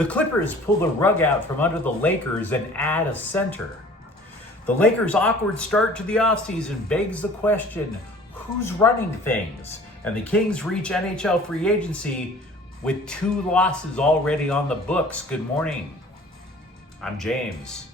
The Clippers pull the rug out from under the Lakers and add a center. The Lakers' awkward start to the offseason begs the question, who's running things? And the Kings reach NHL free agency with 2 losses already on the books. Good morning. I'm James.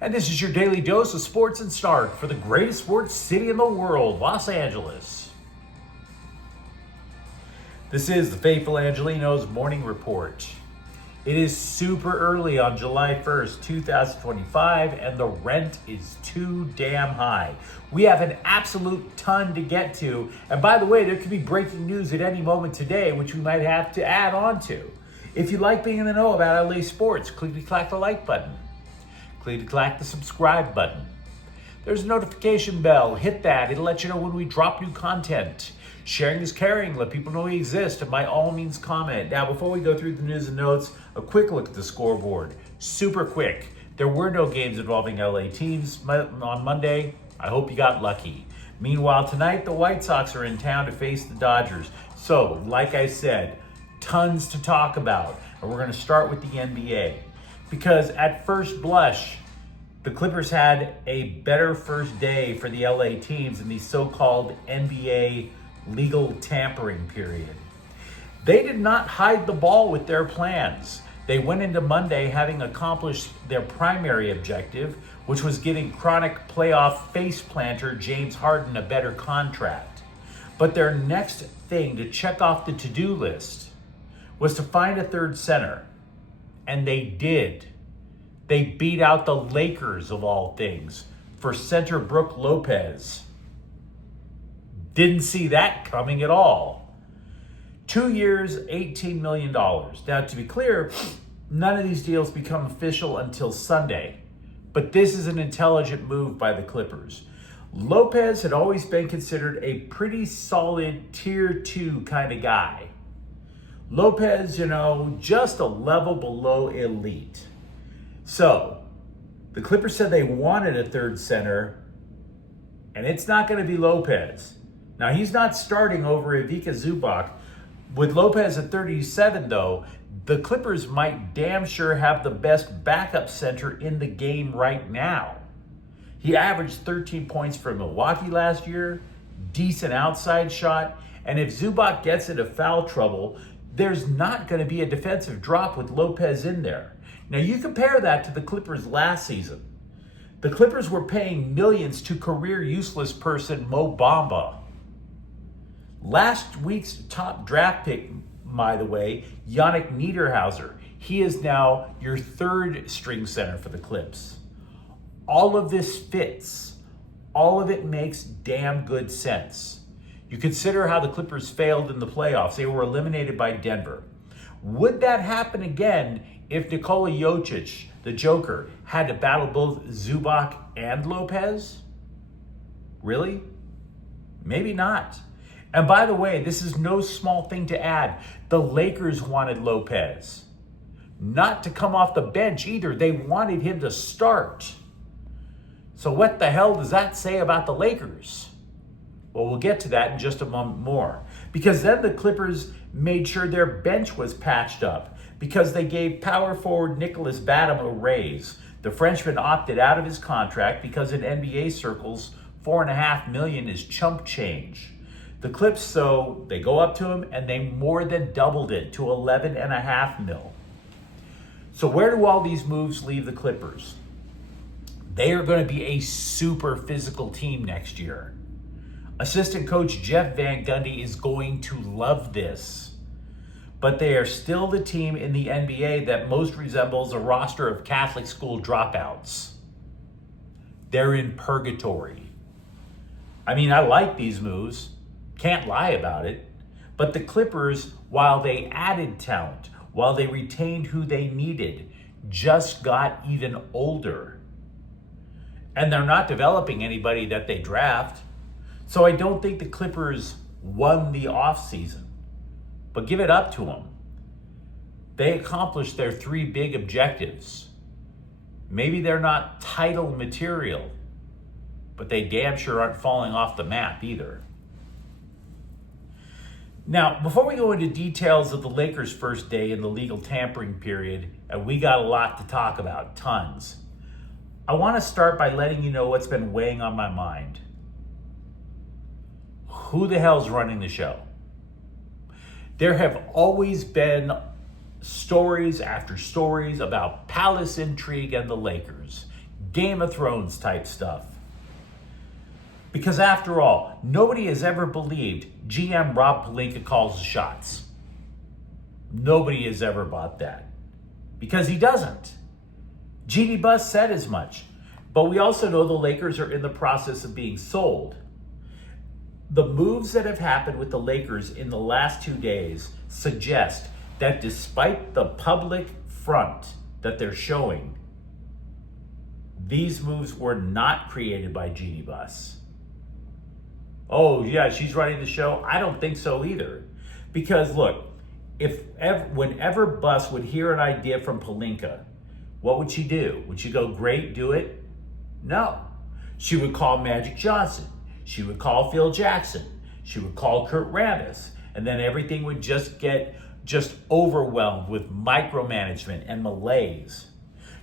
And this is your daily dose of sports and start for the greatest sports city in the world, Los Angeles. This is the Faithful Angelenos Morning Report. It is super early on July 1st, 2025, and the rent is too damn high. We have an absolute ton to get to. And by the way, there could be breaking news at any moment today, which we might have to add on to. If you like being in the know about LA sports, clickety-clack the like button. Clickety-clack the subscribe button. There's a notification bell. Hit that. It'll let you know when we drop new content. Sharing is caring. Let people know we exist. And by all means, comment. Now, before we go through the news and notes, a quick look at the scoreboard. Super quick. There were no games involving LA teams on Monday. I hope you got lucky. Meanwhile, tonight, the White Sox are in town to face the Dodgers. So, like I said, tons to talk about. And we're going to start with the NBA. Because at first blush, the Clippers had a better first day for the LA teams in the so-called NBA legal tampering period. They did not hide the ball with their plans. They went into Monday having accomplished their primary objective, which was giving chronic playoff face planter James Harden a better contract. But their next thing to check off the to-do list was to find a third center. And they did. They beat out the Lakers, of all things, for center Brook Lopez. Didn't see that coming at all. 2 years, $18 million. Now, to be clear, none of these deals become official until Sunday. But this is an intelligent move by the Clippers. Lopez had always been considered a pretty solid tier 2 kind of guy. Lopez, just a level below elite. So, the Clippers said they wanted a third center, and it's not going to be Lopez. Now, he's not starting over Ivica Zubac. With Lopez at 37, though, the Clippers might damn sure have the best backup center in the game right now. He averaged 13 points for Milwaukee last year, decent outside shot, and if Zubac gets into foul trouble, there's not going to be a defensive drop with Lopez in there. Now, you compare that to the Clippers last season. The Clippers were paying millions to career useless person Mo Bamba. Last week's top draft pick, by the way, Yannick Niederhauser. He is now your third string center for the Clips. All of this fits. All of it makes damn good sense. You consider how the Clippers failed in the playoffs. They were eliminated by Denver. Would that happen again if Nikola Jokic, the Joker, had to battle both Zubac and Lopez? Really? Maybe not. And by the way, this is no small thing to add. The Lakers wanted Lopez. Not to come off the bench either. They wanted him to start. So what the hell does that say about the Lakers? Well, we'll get to that in just a moment more. Because then the Clippers made sure their bench was patched up because they gave power forward Nicholas Batum a raise. The Frenchman opted out of his contract because in NBA circles, $4.5 million is chump change. The Clips, so they go up to him and they more than doubled it to $11.5 million. So where do all these moves leave the Clippers? They are going to be a super physical team next year. Assistant coach Jeff Van Gundy is going to love this. But they are still the team in the NBA that most resembles a roster of Catholic school dropouts. They're in purgatory. I mean, I like these moves. Can't lie about it. But the Clippers, while they added talent, while they retained who they needed, just got even older. And they're not developing anybody that they draft. So I don't think the Clippers won the offseason. But give it up to them. They accomplished their 3 big objectives. Maybe they're not title material, but they damn sure aren't falling off the map either. Now, before we go into details of the Lakers' first day in the legal tampering period, and we got a lot to talk about, tons, I want to start by letting you know what's been weighing on my mind. Who the hell's running the show? There have always been stories after stories about palace intrigue and the Lakers, Game of Thrones type stuff. Because after all, nobody has ever believed GM Rob Pelinka calls the shots. Nobody has ever bought that. Because he doesn't. Jeannie Buss said as much. But we also know the Lakers are in the process of being sold. The moves that have happened with the Lakers in the last 2 days suggest that despite the public front that they're showing, these moves were not created by Jeannie Buss. Oh yeah, she's running the show? I don't think so either. Because look, whenever Buss would hear an idea from Pelinka, what would she do? Would she go, great, do it? No. She would call Magic Johnson. She would call Phil Jackson. She would call Kurt Rambis. And then everything would just get overwhelmed with micromanagement and malaise.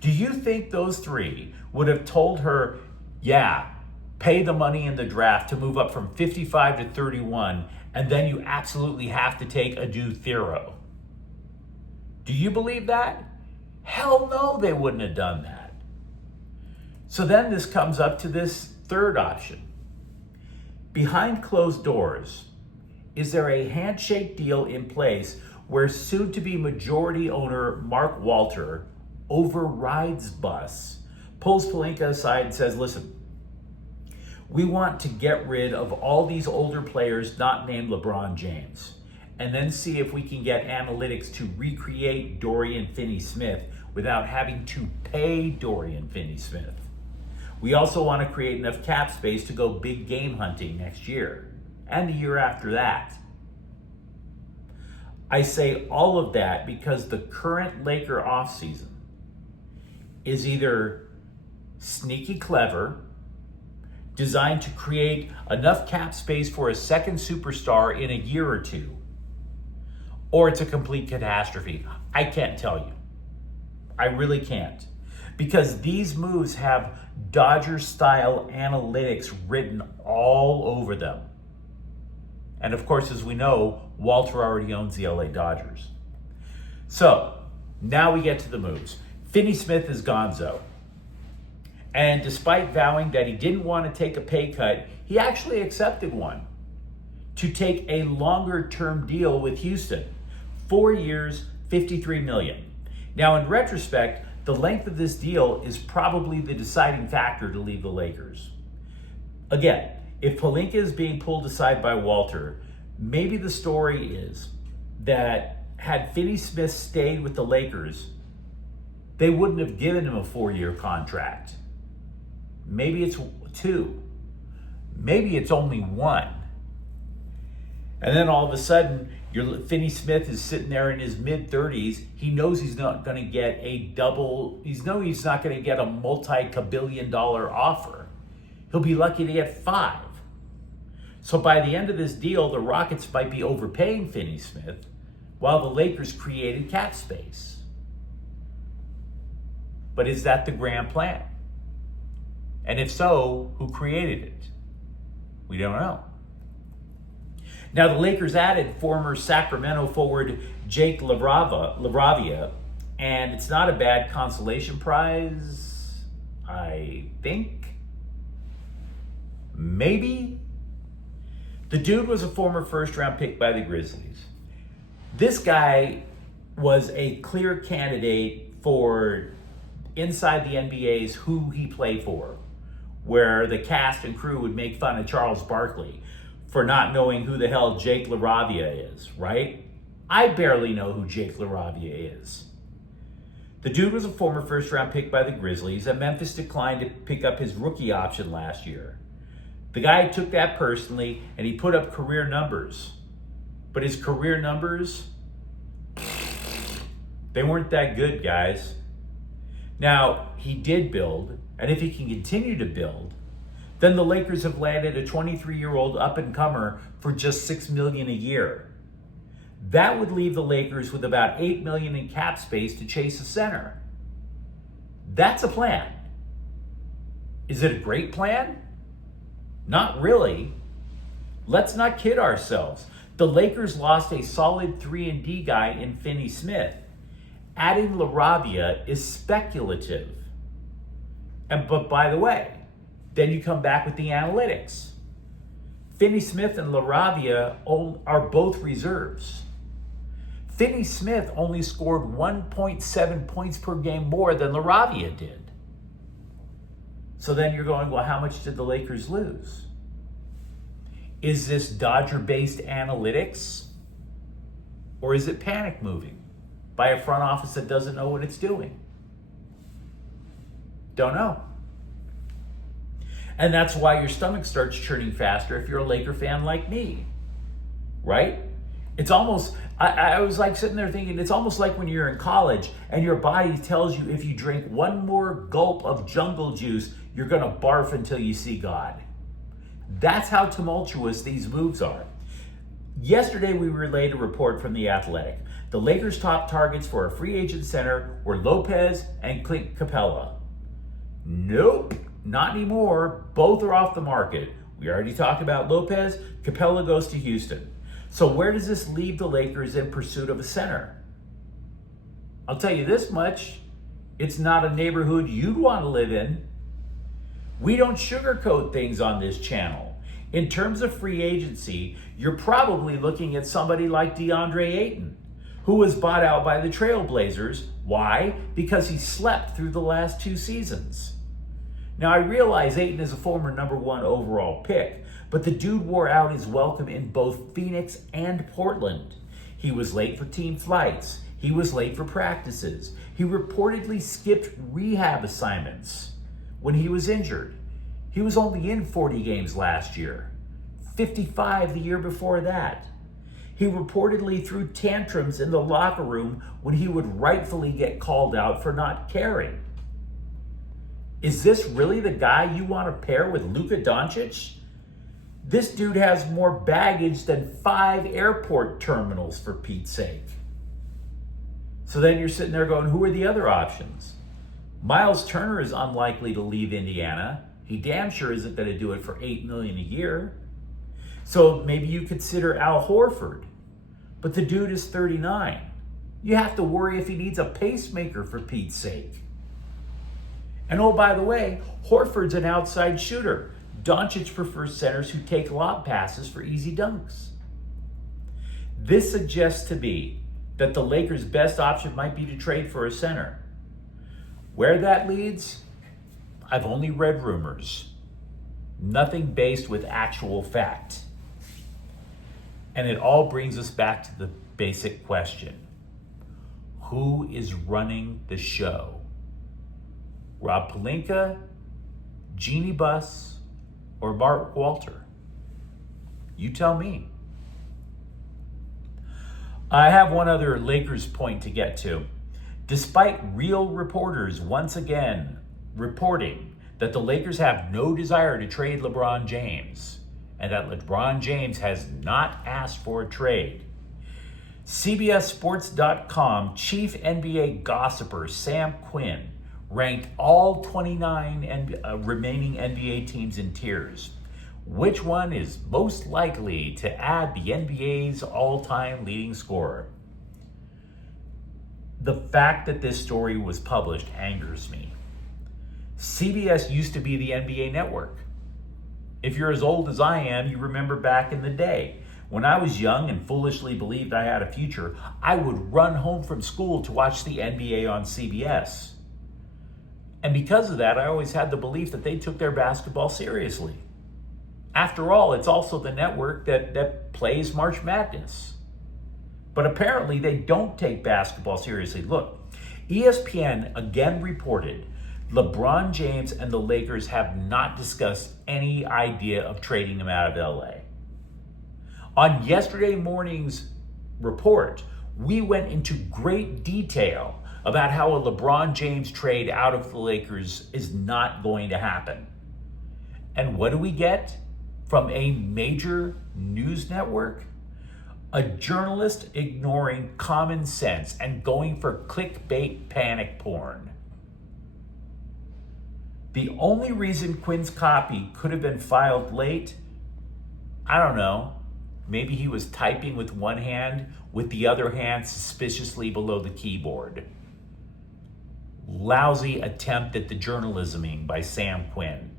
Do you think those three would have told her, yeah, pay the money in the draft to move up from 55 to 31, and then you absolutely have to take Adu Thero? Do you believe that? Hell no, they wouldn't have done that. So then this comes up to this third option. Behind closed doors, is there a handshake deal in place where soon-to-be majority owner Mark Walter overrides Buss, pulls Pelinka aside and says, listen, we want to get rid of all these older players not named LeBron James, and then see if we can get analytics to recreate Dorian Finney-Smith without having to pay Dorian Finney-Smith. We also want to create enough cap space to go big game hunting next year and the year after that. I say all of that because the current Laker offseason is either sneaky clever, designed to create enough cap space for a second superstar in a year or two, or it's a complete catastrophe. I can't tell you. I really can't. Because these moves have Dodger-style analytics written all over them. And of course, as we know, Walter already owns the LA Dodgers. So, now we get to the moves. Finney-Smith is gonzo. And despite vowing that he didn't want to take a pay cut, he actually accepted one to take a longer-term deal with Houston. 4 years, $53 million. Now, in retrospect, the length of this deal is probably the deciding factor to leave the Lakers. Again, if Pelinka is being pulled aside by Walter, maybe the story is that had Finney-Smith stayed with the Lakers, they wouldn't have given him a 4-year contract. Maybe it's 2. Maybe it's only 1. And then all of a sudden, Finney-Smith is sitting there in his mid-30s. He knows he's not going to get he's not going to get a multi-billion-dollar offer. He'll be lucky to get 5. So by the end of this deal, the Rockets might be overpaying Finney-Smith while the Lakers created cap space. But is that the grand plan? And if so, who created it? We don't know. Now, the Lakers added former Sacramento forward Jake LaRavia, and it's not a bad consolation prize, I think. Maybe. The dude was a former first-round pick by the Grizzlies. This guy was a clear candidate for inside the NBA's who he played for, where the cast and crew would make fun of Charles Barkley for not knowing who the hell Jake LaRavia is, right? I barely know who Jake LaRavia is. The dude was a former first-round pick by the Grizzlies, and Memphis declined to pick up his rookie option last year. The guy took that personally, and he put up career numbers. But his career numbers, they weren't that good, guys. Now, he did build, and if he can continue to build, then the Lakers have landed a 23-year-old up-and-comer for just $6 million a year. That would leave the Lakers with about $8 million in cap space to chase a center. That's a plan. Is it a great plan? Not really. Let's not kid ourselves. The Lakers lost a solid 3-and-D guy in Finney Smith. Adding LaRavia is speculative. But by the way, then you come back with the analytics. Finney Smith and LaRavia are both reserves. Finney Smith only scored 1.7 points per game more than LaRavia did. So then you're going, well, how much did the Lakers lose? Is this Dodger-based analytics? Or is it panic moving by a front office that doesn't know what it's doing? Don't know. And that's why your stomach starts churning faster if you're a Laker fan like me, right? It's almost, I was like sitting there thinking, it's almost like when you're in college and your body tells you if you drink one more gulp of jungle juice, you're gonna barf until you see God. That's how tumultuous these moves are. Yesterday, we relayed a report from The Athletic. The Lakers' top targets for a free agent center were Lopez and Clint Capella. Nope, not anymore. Both are off the market. We already talked about Lopez. Capella goes to Houston. So where does this leave the Lakers in pursuit of a center? I'll tell you this much. It's not a neighborhood you'd want to live in. We don't sugarcoat things on this channel. In terms of free agency, you're probably looking at somebody like DeAndre Ayton, who was bought out by the Trailblazers. Why? Because he slept through the last 2 seasons. Now, I realize Ayton is a former #1 overall pick, but the dude wore out his welcome in both Phoenix and Portland. He was late for team flights. He was late for practices. He reportedly skipped rehab assignments when he was injured. He was only in 40 games last year, 55 the year before that. He reportedly threw tantrums in the locker room when he would rightfully get called out for not caring. Is this really the guy you want to pair with Luka Doncic? This dude has more baggage than 5 airport terminals, for Pete's sake. So then you're sitting there going, who are the other options? Miles Turner is unlikely to leave Indiana. He damn sure isn't going to do it for $8 million a year. So maybe you consider Al Horford, but the dude is 39. You have to worry if he needs a pacemaker, for Pete's sake. And oh, by the way, Horford's an outside shooter. Doncic prefers centers who take lob passes for easy dunks. This suggests to me that the Lakers' best option might be to trade for a center. Where that leads, I've only read rumors. Nothing based with actual fact. And it all brings us back to the basic question. Who is running the show? Rob Pelinka, Jeannie Buss, or Mark Walter? You tell me. I have one other Lakers point to get to. Despite real reporters once again reporting that the Lakers have no desire to trade LeBron James and that LeBron James has not asked for a trade, CBSSports.com chief NBA gossiper Sam Quinn ranked all 29 remaining NBA teams in tiers. Which one is most likely to add the NBA's all-time leading scorer? The fact that this story was published angers me. CBS used to be the NBA network. If you're as old as I am, you remember back in the day. When I was young and foolishly believed I had a future, I would run home from school to watch the NBA on CBS. And because of that, I always had the belief that they took their basketball seriously. After all, it's also the network that plays March Madness. But apparently they don't take basketball seriously. Look, ESPN again reported LeBron James and the Lakers have not discussed any idea of trading him out of LA. On yesterday morning's report, we went into great detail about how a LeBron James trade out of the Lakers is not going to happen. And what do we get from a major news network? A journalist ignoring common sense and going for clickbait panic porn. The only reason Quinn's copy could have been filed late, I don't know. Maybe he was typing with one hand, with the other hand suspiciously below the keyboard. Lousy attempt at the journalisming by Sam Quinn.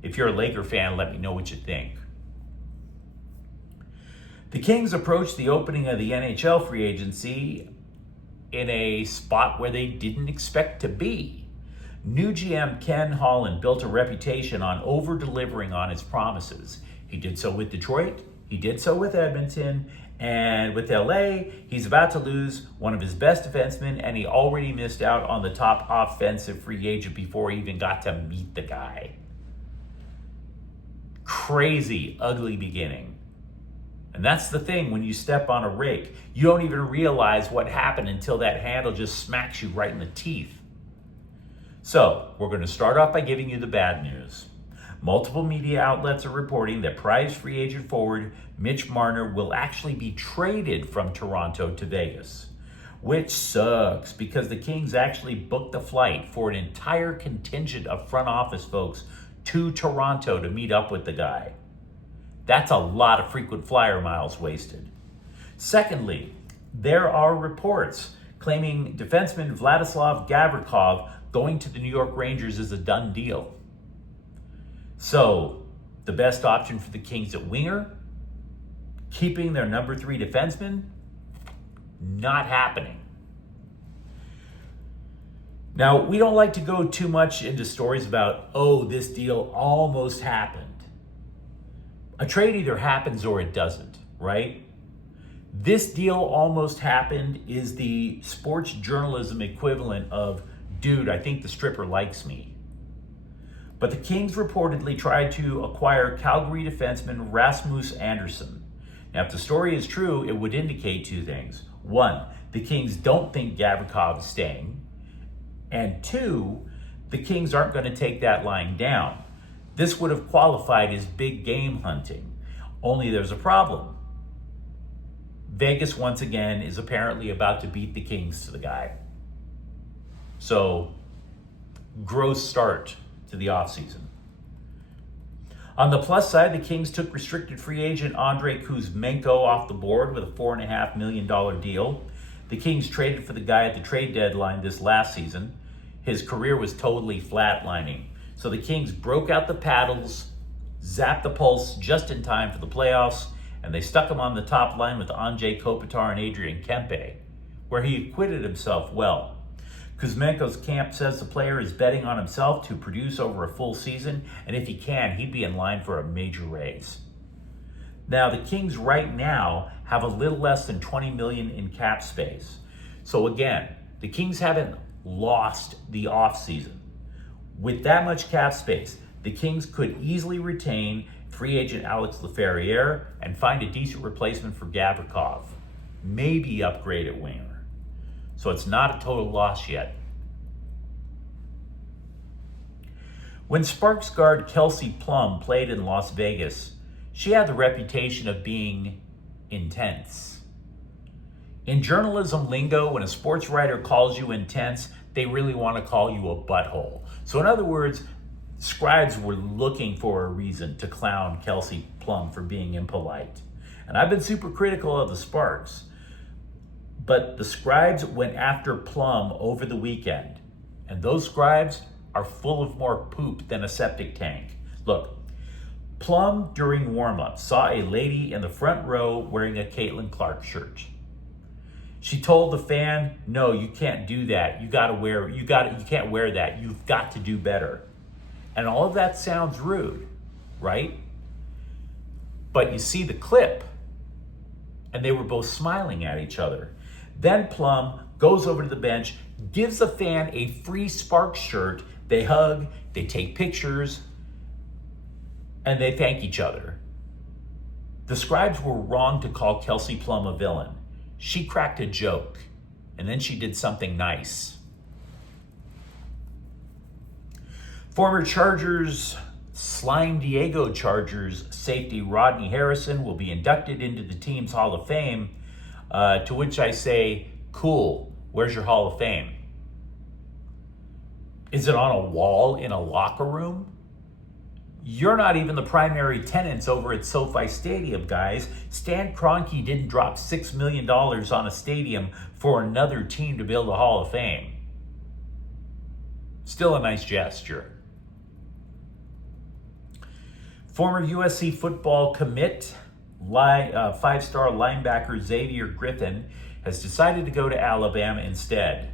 If you're a Laker fan, let me know what you think. The Kings approached the opening of the NHL free agency in a spot where they didn't expect to be. New GM Ken Holland built a reputation on over-delivering on his promises. He did so with Detroit, he did so with Edmonton, and with LA, he's about to lose one of his best defensemen, and he already missed out on the top offensive free agent before he even got to meet the guy. Crazy, ugly beginning. And that's the thing when you step on a rake. You don't even realize what happened until that handle just smacks you right in the teeth. So, we're going to start off by giving you the bad news. Multiple media outlets are reporting that prize free agent forward Mitch Marner will actually be traded from Toronto to Vegas, which sucks because the Kings actually booked a flight for an entire contingent of front office folks to Toronto to meet up with the guy. That's a lot of frequent flyer miles wasted. Secondly, there are reports claiming defenseman Vladislav Gavrikov going to the New York Rangers is a done deal. So, the best option for the Kings at winger, keeping their number 3 defenseman, not happening. Now, we don't like to go too much into stories about, oh, this deal almost happened. A trade either happens or it doesn't, right? This deal almost happened is the sports journalism equivalent of, dude, I think the stripper likes me. But the Kings reportedly tried to acquire Calgary defenseman Rasmus Andersson. Now, if the story is true, it would indicate 2 things. 1, the Kings don't think Gavrikov is staying. And 2, the Kings aren't going to take that line down. This would have qualified as big game hunting. Only there's a problem. Vegas, once again, is apparently about to beat the Kings to the guy. So, gross start to the offseason. On the plus side, the Kings took restricted free agent Andrei Kuzmenko off the board with a $4.5 million deal. The Kings traded for the guy at the trade deadline this last season. His career was totally flatlining. So the Kings broke out the paddles, zapped the pulse just in time for the playoffs, and they stuck him on the top line with Anze Kopitar and Adrian Kempe, where he acquitted himself well. Kuzmenko's camp says the player is betting on himself to produce over a full season, and if he can, he'd be in line for a major raise. Now, the Kings right now have a little less than $20 million in cap space. So again, the Kings haven't lost the offseason. With that much cap space, the Kings could easily retain free agent Alex Laferriere and find a decent replacement for Gavrikov. Maybe upgrade at winger. So it's not a total loss yet. When Sparks guard Kelsey Plum played in Las Vegas, she had the reputation of being intense. In journalism lingo, when a sports writer calls you intense, they really want to call you a butthole. So in other words, scribes were looking for a reason to clown Kelsey Plum for being impolite. And I've been super critical of the Sparks. But the scribes went after Plum over the weekend. And those scribes are full of more poop than a septic tank. Look, Plum during warm-up saw a lady in the front row wearing a Caitlin Clark shirt. She told the fan, no, you can't do that. You can't wear that. You've got to do better. And all of that sounds rude, right? But you see the clip, and they were both smiling at each other. Then Plum goes over to the bench, gives the fan a free Sparks shirt. They hug, they take pictures, and they thank each other. The scribes were wrong to call Kelsey Plum a villain. She cracked a joke, and then she did something nice. Former Chargers Slime Diego Chargers safety Rodney Harrison will be inducted into the team's Hall of Fame, to which I say, cool, where's your Hall of Fame? Is it on a wall in a locker room? You're not even the primary tenants over at SoFi Stadium, guys. Stan Kroenke didn't drop $6 million on a stadium for another team to build a Hall of Fame. Still a nice gesture. Former USC football commit, five-star linebacker Xavier Griffin has decided to go to Alabama instead.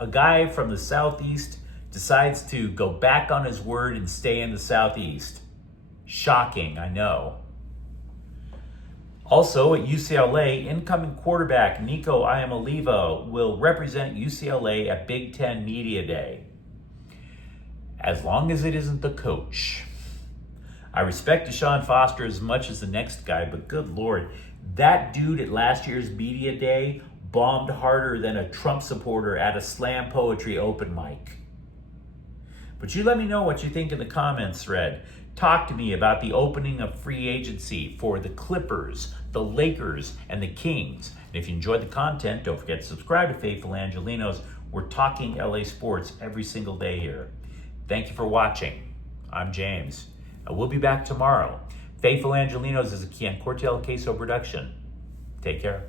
A guy from the Southeast decides to go back on his word and stay in the Southeast. Shocking, I know. Also at UCLA, incoming quarterback Nico Iamaleava will represent UCLA at Big Ten Media Day. As long as it isn't the coach. I respect Deshaun Foster as much as the next guy, but good Lord, that dude at last year's Media Day bombed harder than a Trump supporter at a slam poetry open mic. But you let me know what you think in the comments thread. Talk to me about the opening of free agency for the Clippers, the Lakers, and the Kings. And if you enjoyed the content, don't forget to subscribe to Faithful Angelenos. We're talking LA sports every single day here. Thank you for watching. I'm James. We'll be back tomorrow. Faithful Angelenos is a Kian Cortel Queso production. Take care.